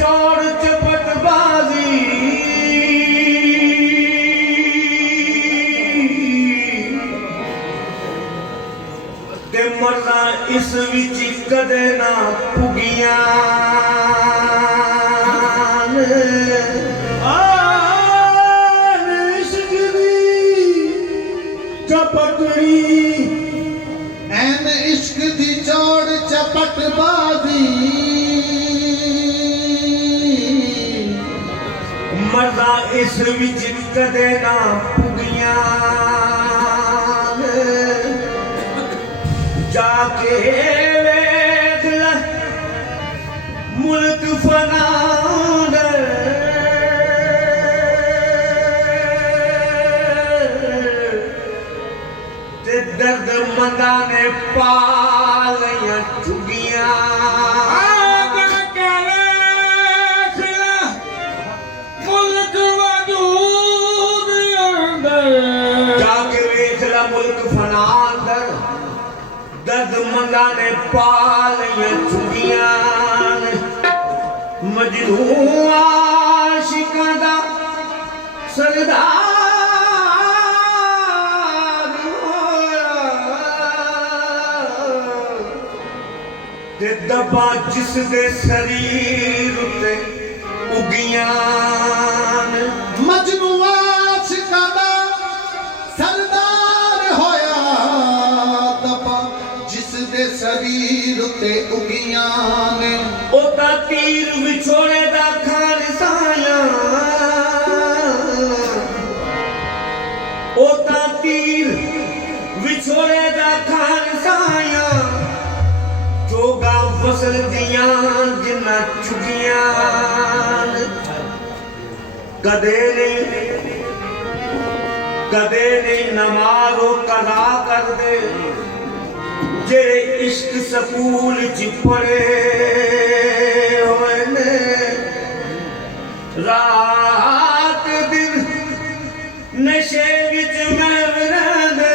चौड़ चपटबाजी ते मर्दा इस विच कदे ना पुगियां इश्क दी चपटड़ी एन इश्क दी चौड़ चपटबाजी मर्दा इस विच कदे ना पुगियां जाके वेख ले मुल्क फना ते दर्द मंदा ने पालियां चुगियां दर्द मंदा ने पालियां चुगियां मजनू आशिकां दा सरदार ते दबा जिस दे शरीर उते उगियां मजनू आशिकां दा सरदार होया दबा जिस दे शरीर उते उगियां ने ओदा तीर विछोड़े दा खान साया ओदा तीर विछोड़े दा खान साया जोगा फसल दियां जिन्ना चुगियां कदे नहीं नमाज़ो कदा कर दे जे इश्क स्कूल च पढ़े होए ने रात दिन नशे विच महव रहंदे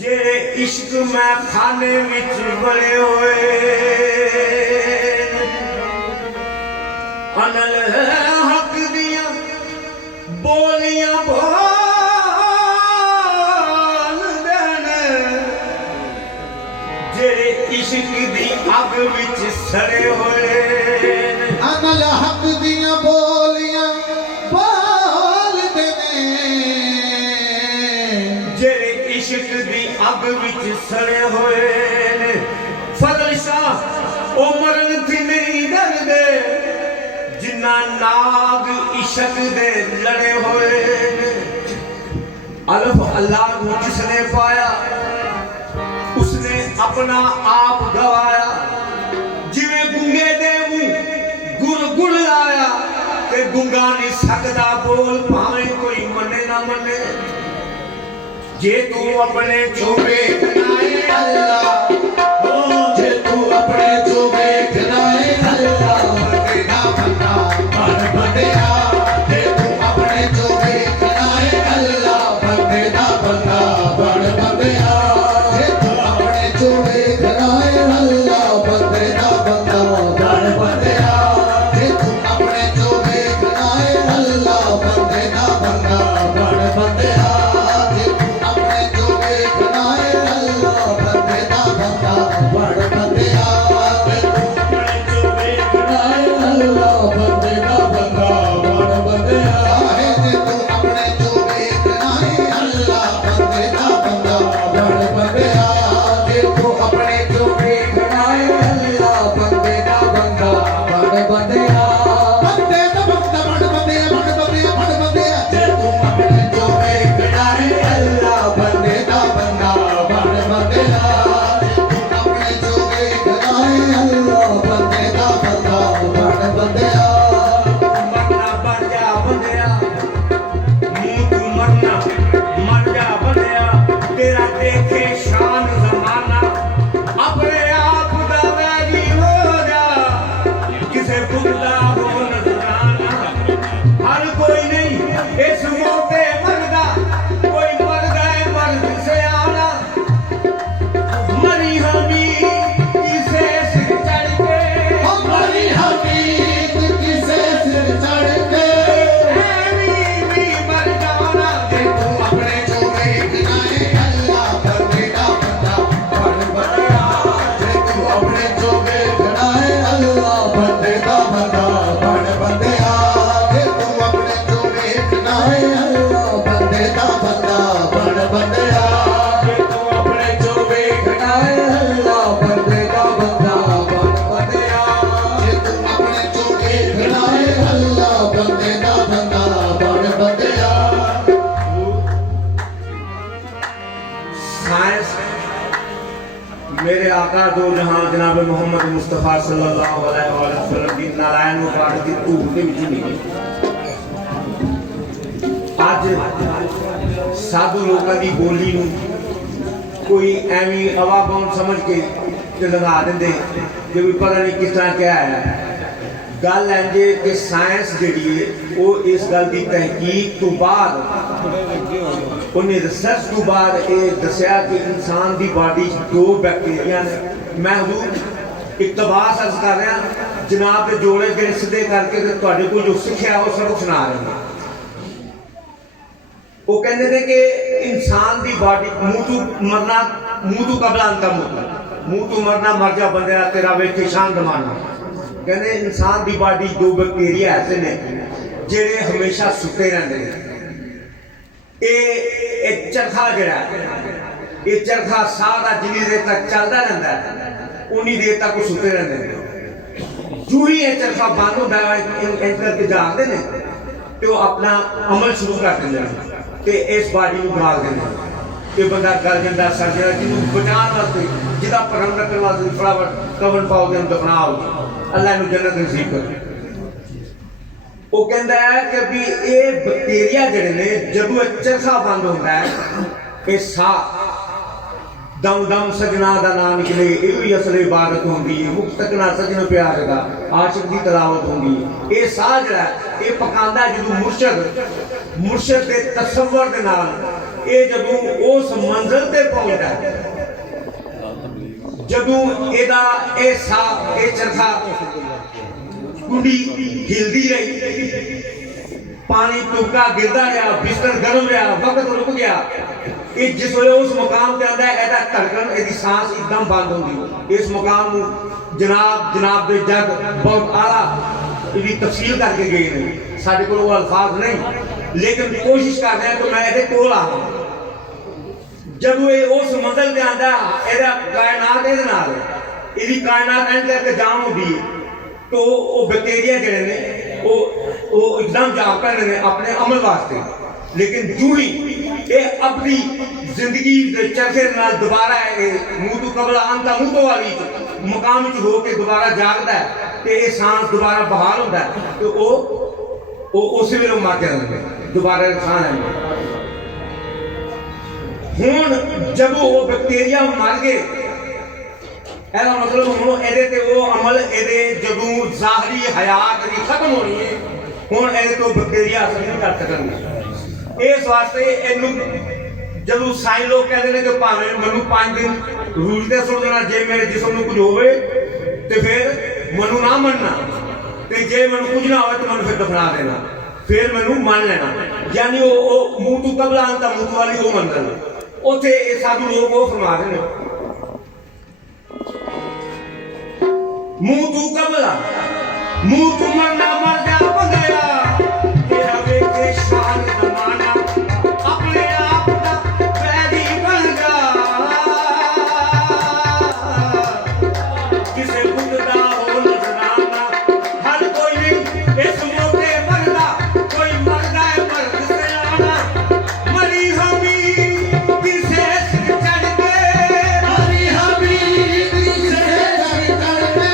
जे इश्क मैं खाने विच बड़े होए अनल हक दिया बोलियां बोल देने जे इश्क दी अग विच सड़े होए अनल हक दिया बोलियां बोल देने जे इश्क दी अग विच सड़े होए फजल शाह ओ मरन थी नहीं डरदे जिन्ना नाग इश्क दे लड़े होए अल्लाह अल्लाह को जिसने पाया उसने अपना आप गवाया जिवें गुंगे दे मुंह गुड़ गुड़ आया ते गुंगा नहीं सकदा बोल भावें कोई मने ना मने जे तू अपने जोगे बनाए अल्लाह जे तू अपने जो देखना है अल्लाह तेरा बंदा बन बंदिया जे तू अपने जो देखना है अल्लाह तेरा बंदा बन बंदिया जे तू अपने जो देखना है अल्लाह तेरा बंदा बन बंदिया जे तू अपने जो देखना है अल्लाह तेरा बंदा बन बंदिया जे तू अपने जो देखना है अल्लाह तेरा आका दो जहां जनाब मोहम्मद मुस्तफा सल्लल्लाहु अलैहि वसल्लम की नारायण मुबारक की धूप के विच नहीं आज साधु लोगों की बोली नूं कोई एवं आवागौन समझ के लगा देंगे कि भी पता नहीं किस तरह क्या है गल इंज कि साइंस जिहड़ी है वो इस गल की तहकीक तो बाद उन्हें रिसर्च तो बाद ये दसिया कि इंसान की बॉडी दो बैक्टीरिया ने मैं हजूर इकतबास अर्ज कर रहा जनाब के जोड़े ਜਿਹੜੇ ਸਿੱਧੇ ਕਰਕੇ ਤੇ ਤੁਹਾਡੇ ਕੋਲ ਜੋ ਸਿੱਖਿਆ ਉਹ ਸਭ ਸੁਣਾ ਰਹੇ ਨੇ वो कहते हैं कि इंसान की बॉडी मुंह तू मरना मुंह तू कबला अंता मुंह तू मरना मर जा बंदे तेरा वेखे शान दमाना कहते इंसान की बॉडी दो बैक्टीरिया ऐसे ने जेड़े हमेशा सुते रहते हैं ये चरखा जड़ा ये चरखा साह का जिनी देर तक चलता रहता है उन्नी देर तक वो सुते रहते हैं जो ही ये चरखा बंद होता है करके जागते हैं तो अपना अमल शुरू कर देते हैं ते इस बाड़ी को गाल देना ये बंदा गल जाता सर जाता जिन्होंने बचाने वास्ते जिदा भरम रखने वास्ते फटाफट कवन पाओ के दफनाओ अल्लाह नूं जन्नत नसीब करे वो कहता है कि भी ये बैक्टीरिया जिहड़े ने जदों चरखा बंद होता है ये साह दम दम सजना का नाम निकले ये भी असल इबादत होती है मुख तकना सजन प्यार का आशिक की तलावत होती है ये साह जड़ा ये पकांदा जो मुर्शद के तसव्वुर के नाल ये जदों उस मंजिल ते पहुंचता है जदों एदा ये साह ये चरखा कुंडी हिलदी रही पानी टुका गिरदा रहा बिस्तर गर्म रहा वक्त रुक गया ये जिस वे उस मुकाम पे आता है ऐसा धड़कन यदि सांस एकदम बंद होगी इस मुकाम जनाब जनाब दे जग बहुत आला इसकी तफसील करके गए हैं साढ़े को वो अल्फाज नहीं लेकिन कोशिश कर रहे हैं तो मैं ये कोल आ जब वो उस मंजिल पे आता है एदा कायनात इहदे नाल इसकी कायनात इंज करके जाम होगी तो वो बैक्टीरिया जिहड़े ने वो एकदम जाग पैंदे ने अपने अमल वास्ते लेकिन जो ही ये अपनी जिंदगी के चरखे नाल दोबारा मुंह तो कबला अंता मुंह तो वाली मुकाम च हो के दोबारा जागदा है ते ये सांस दोबारा बहाल होता है तो वो उस वेले मर जांदे दोबारा इंसान है हुण जब वो बैक्टीरिया मर गए ऐसा मतलब हुण एदे ते वो अमल एदे जदों ज़ाहरी हयात दी खत्म होनी है हुण एदे तो बैक्टीरिया असर नहीं कर सकणगे इस वास्ते इनू जदों साइंस लोग कहते हैं कि भावें मनु 5 दिन रूज ते सुट देना जे मेरे जिस्म नूं कुछ होवे ते फिर मनु ना मनना ते जे मनु कुछ ना होवे तो मनु फिर दफना देना फिर मनु मान लेना यानी वो मुंह तू कबला अंता मुंह वाली वो मंजिल उथे ये साधु लोग वो फरमा रहे हैं मुंह तू कबला मुंह तू मरना मर जा बंदया तेरा वेखे शान जमाना अपने आप दा वैरी बन जा किसे खुद दा हो नजराना हर कोई इस मौके मरदा कोई मरदा है मर्द से आना मरी हमी किसे सिर चढ़ के हरी हमी किसे चढ़ के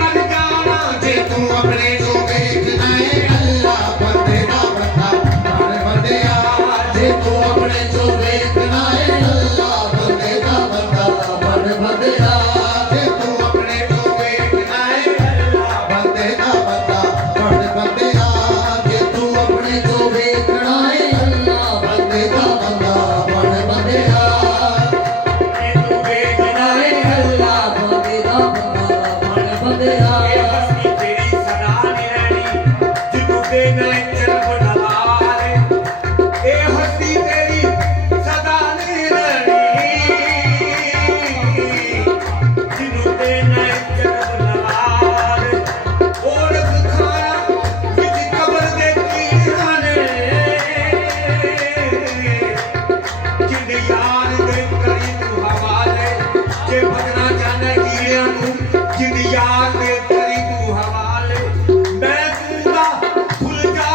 मर जाना जे तू अपने जो देखना है अल्लाह बंदे दा बंदा बन बंदिया जे तू अपने जो देखना है अल्लाह बंदे दा बंदा बन बंदिया जे तू अपने जो देखना है अल्लाह बंदे दा बंदा बन बंदिया जे तू अपने जो देखना है अल्लाह बंदे दा बंदा बन बंदिया तू देखना है अल्लाह बंदे दा बंदा बन बंदिया हस्ती तेरी सदा नहीं रहनी जितू दे मैं चरब नवारे ए हस्ती तेरी सदा नहीं रहनी जितू दे मैं चरब नवारे औरत खाया विच कब्र दे कीड़ाने जिंद यार दे करी तू हवाले जे बचना चाहना कीड़ियां नू जिंद यार दे करी तू हवाले मैं तू दा भुल जा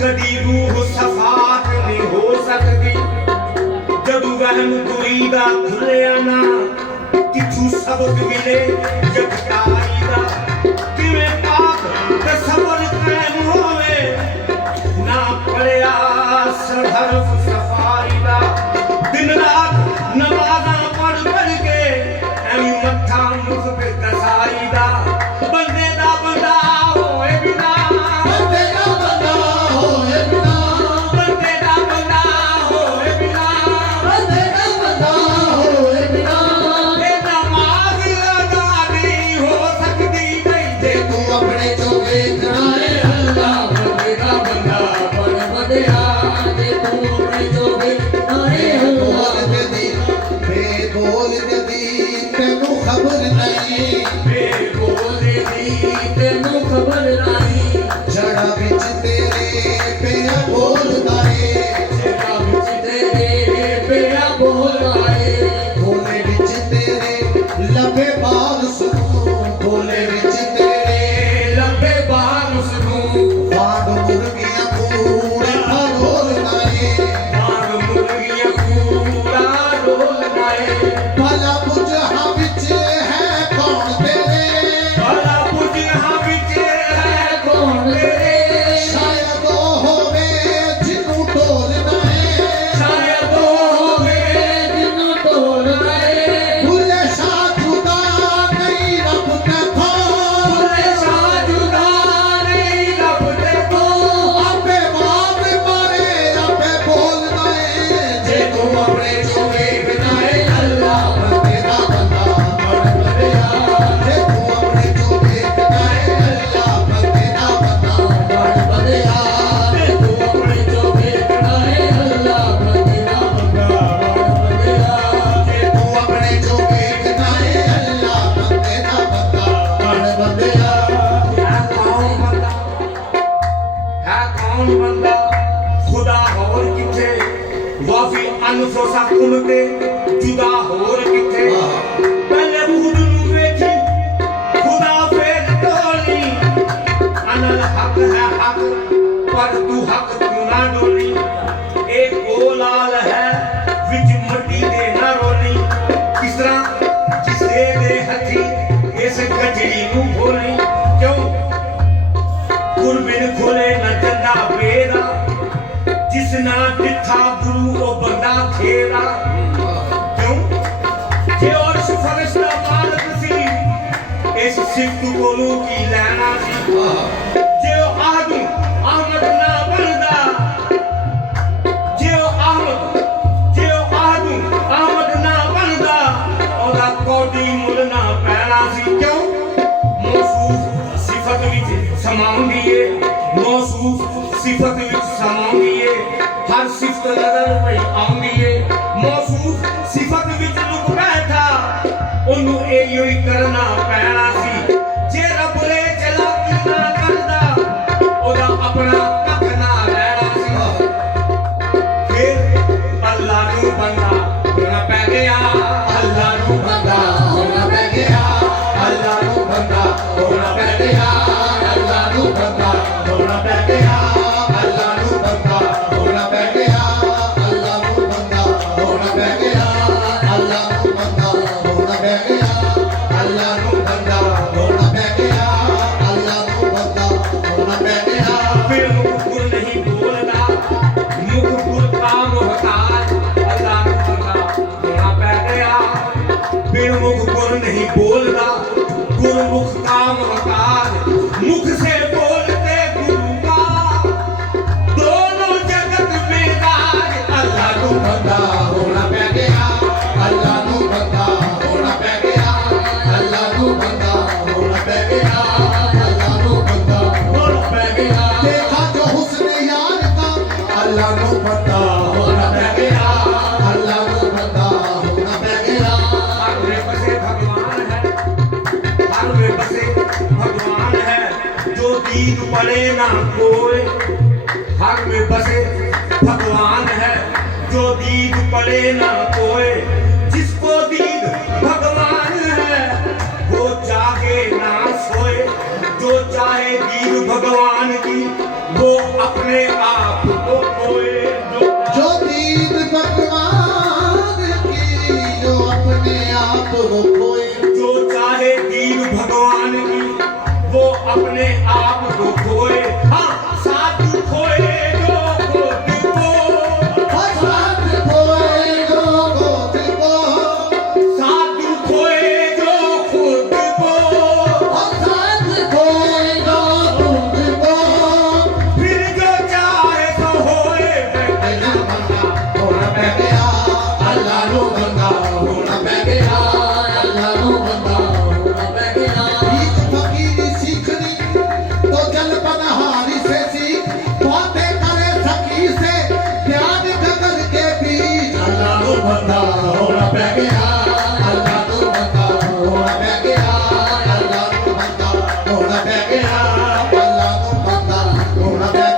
कदी रूह सफात नहीं हो सकती जदू वहम दुई दा खुलिया ना किथू सबक मिले जगताई दा किवें पाक ते सबर कायम होवे ना पढ़िया हरफ सफारी दा दिन रात नमाज़ां पढ़ के एवी मत्था मुख पे कसाई दा बंदे दा बंदा होए बिना बंदे दा बंदा होए बिना बंदे दा बंदा होए बिना बंदे दा बंदा होए बिना ये नमाज अदा नहीं हो सकती नहीं जे तू अपने जो देखना है अल्लाह बंदे दा बंदा बन बंदिया जे तू अपने जो देखना है अल्लाह बोल दी तेनू खबर नहीं बेबोले दी तेनू खबर नहीं जड़ा विच तेरे पिया बोलदा है जेड़ा विच तेरे पिया बोलदा है बोले विच तेरे लबे बाल सुनो बोले विच तेरे लबे बाल सुनो बाग मुर्गियां कूड़े फरोलदा है बाग मुर्गियां कूड़ा डोलदा है भला बुझा विच है कौन तेरे भला बुझा विच है कौन तेरे शायद वो होवे जिन्नू टोलना है शायद होवे जिन्नू टोलना है भुले शाह जुदा नहीं रब ते खो भुले शाह जुदा नहीं रब ते खो आपे बाप मारे आपे बोलना है जे तू अपने जो देखना है अल्लाह बंदे दा बंदा बन बंदिया जे तू अपने जो देखना है अल्लाह बंदे दा बंदा बन बंदिया जे तू अपने जो देखना है अल्लाह बंदे दा बंदा बन बंदिया जे तू अपने जो देखना है अल्लाह बंदे दा बंदा बन बंदिया है कौन बंदा खुदा होर किथे वाफी अनफुसा कुमते जुदा होर किथे पहले खुद नू वेखी खुदा फेर टोली अनल हक है हक पर तू हक तू ना डोली एक गोलाल है विच मट्टी दे ना रोली किस तरह जिसे दे हथी इस गठड़ी नू भोली क्यों गुरबिन खोले न चंदा बेरा जिस ना दिखा गुरु ओ बंदा खेरा क्यों जे और फरिश्ता मालक सी इस सिफ्त कोलू की लेना सी जे आहदू अहमद ना बनदा जे आहदू अहमद ना बनदा ओदा कोडी मुल ना पैना सी क्यों मौसूफ सिफत विच समाउंदी है मौसूफ सिफत विच समाउंदी है हर सिफत नजर पई आउंदी है मौसूफ सिफत विच लुक बैठा ओनू एयो ही करना पैना सी जे रब ले चला ना करदा ओदा अपना कख ना रहना सी फिर अल्लाह नू बंदा होना पै गया अल्लाह नू बंदा होना पै गया अल्लाह नू बंदा होना पै गया अल्लाह नू बंदा होना पै गया अल्लाह नू बंदा होना पै गया अल्लाह नू बंदा होना पै गया अल्लाह नू बंदा होना पै गया अल्लाह नू बंदा होना पै गया अल्लाह नू बंदा होना पै गया फिर मुखपुर नहीं बोलना मुखपुर का मोहताज अल्लाह नू बंदा होना पै गया फिर मुखपुर नहीं बोलना गुरमुख का मोहताज मुख से बोलते गुरु का दोनों जगत में राज अल्लाह नू बंदा होना पै गया अल्लाह नू बंदा होना पै गया अल्लाह नू बंदा होना पै गया अल्लाह नू बंदा होना पै गया देखा जो हुस्न यार का अल्लाह नू बंदा होना पै गया अल्लाह नू बंदा होना पै गया हर में बसे भगवान है हर में बसे भगवान है जो दीद पड़े ना कोई हर में बसे भगवान है जो दीद पड़े ना कोई जिसको दीद भगवान है वो जागे ना सोए जो चाहे दीद भगवान की वो अपने आप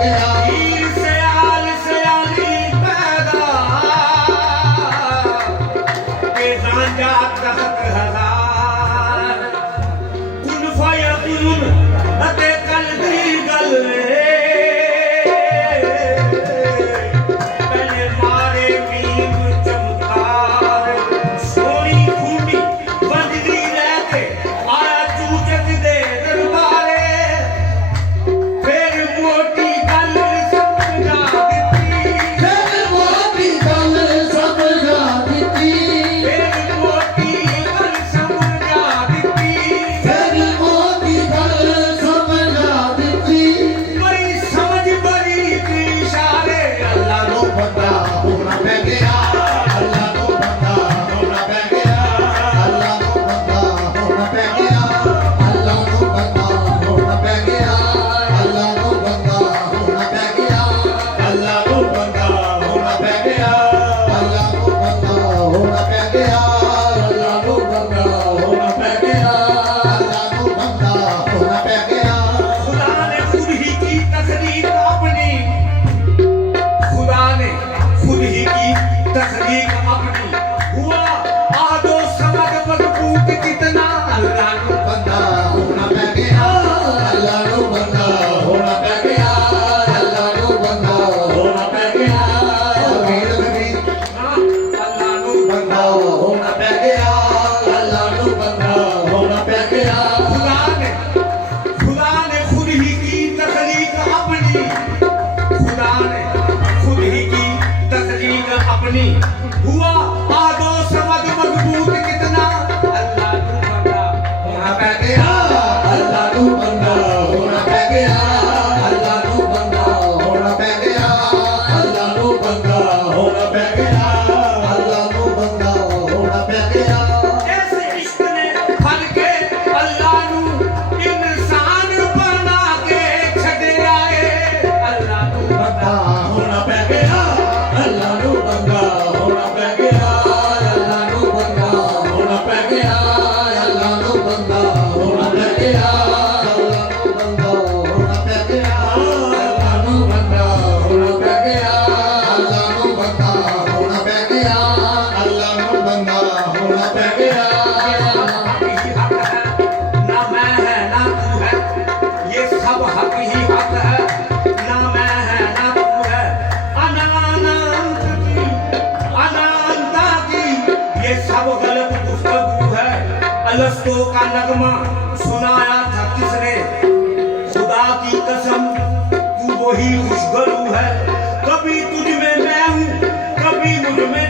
गया हीर सयाल सयाली पैदा के रांझा तख्त हजार कुन फयकुन अते कल दी गल पहले मारे मीम चमकार सोनी खूनी बंदगी रहते आया चूचक दे दरबारे फिर मोटी गल समझा दिती फिर मोटी गल समझा दिती फिर मोटी गल समझा दिती फिर मोटी गल समझा दिती बड़ी समझ बड़ी इशारे अल्लाह अल्लाह नो बंदा होना पै गया अल्लाह नो बंदा होना पै गया अल्लाह नो बंदा होना पै गया अल्लाह नो बंदा होना पै गया अल्लाह नो बंदा होना पै गया अल्लाह नो बंदा होना पै गया अल्लाह नो बंदा होना पै गया अल्लाह नो बंदा होना पै गया अल्लाह नो बंदा होना पै गया खुदा ने खुद ही की तखलीक अपनी खुदा ने खुद ही की तखलीक अपनी हुआ आदो समझ मजबूत कितना अल्लाह ने बंदा होना पै गया अल्लाह नो बंदा होना पै गया अल्लाह नो बंदा होना पै गया अमीर नबी अल्लाह ने बंदा होना पै गया अल्लाह नो बंदा होना पै गया खुदा ने खुद ही की तखलीक अपनी खुदा ने खुद ही की तखलीक अपनी हुआ आदो समझ मजबूत कितना अल्लाह ने बंदा होना पै गया अल्लाह नो बंदा होना पै गया अल्लाह नो बंदा होना पै गया अल्लाह नो बंदा होना पै गया अल्लाह नो बंदा होना पै गया ऐसे इश्क ने फल के अल्लाह नू इंसान बना के छड़े आए अल्लाह नू बंदा होना पै गया अल्लाह नो बंदा होना पै गया अल्लाह नो बंदा होना पै गया अल्लाह नो बंदा होना पै गया अल्लाह नो बंदा होना पै गया अल्लाह नो बंदा होना पै गया अल्लाह नो बंदा होना पै गया अल्लाह नो बंदा होना पै गया ही हक है ना मैं है ना तू है ये सब हक ही हक है ना मैं है ना तू है अनानंत की अनंता की ये सब गलत गुफ्तगू है अलस्तो का नगमा सुनाया था किसने खुदा की कसम तू वही खुशगलू है कभी तुझ में मैं हूँ कभी मुझ में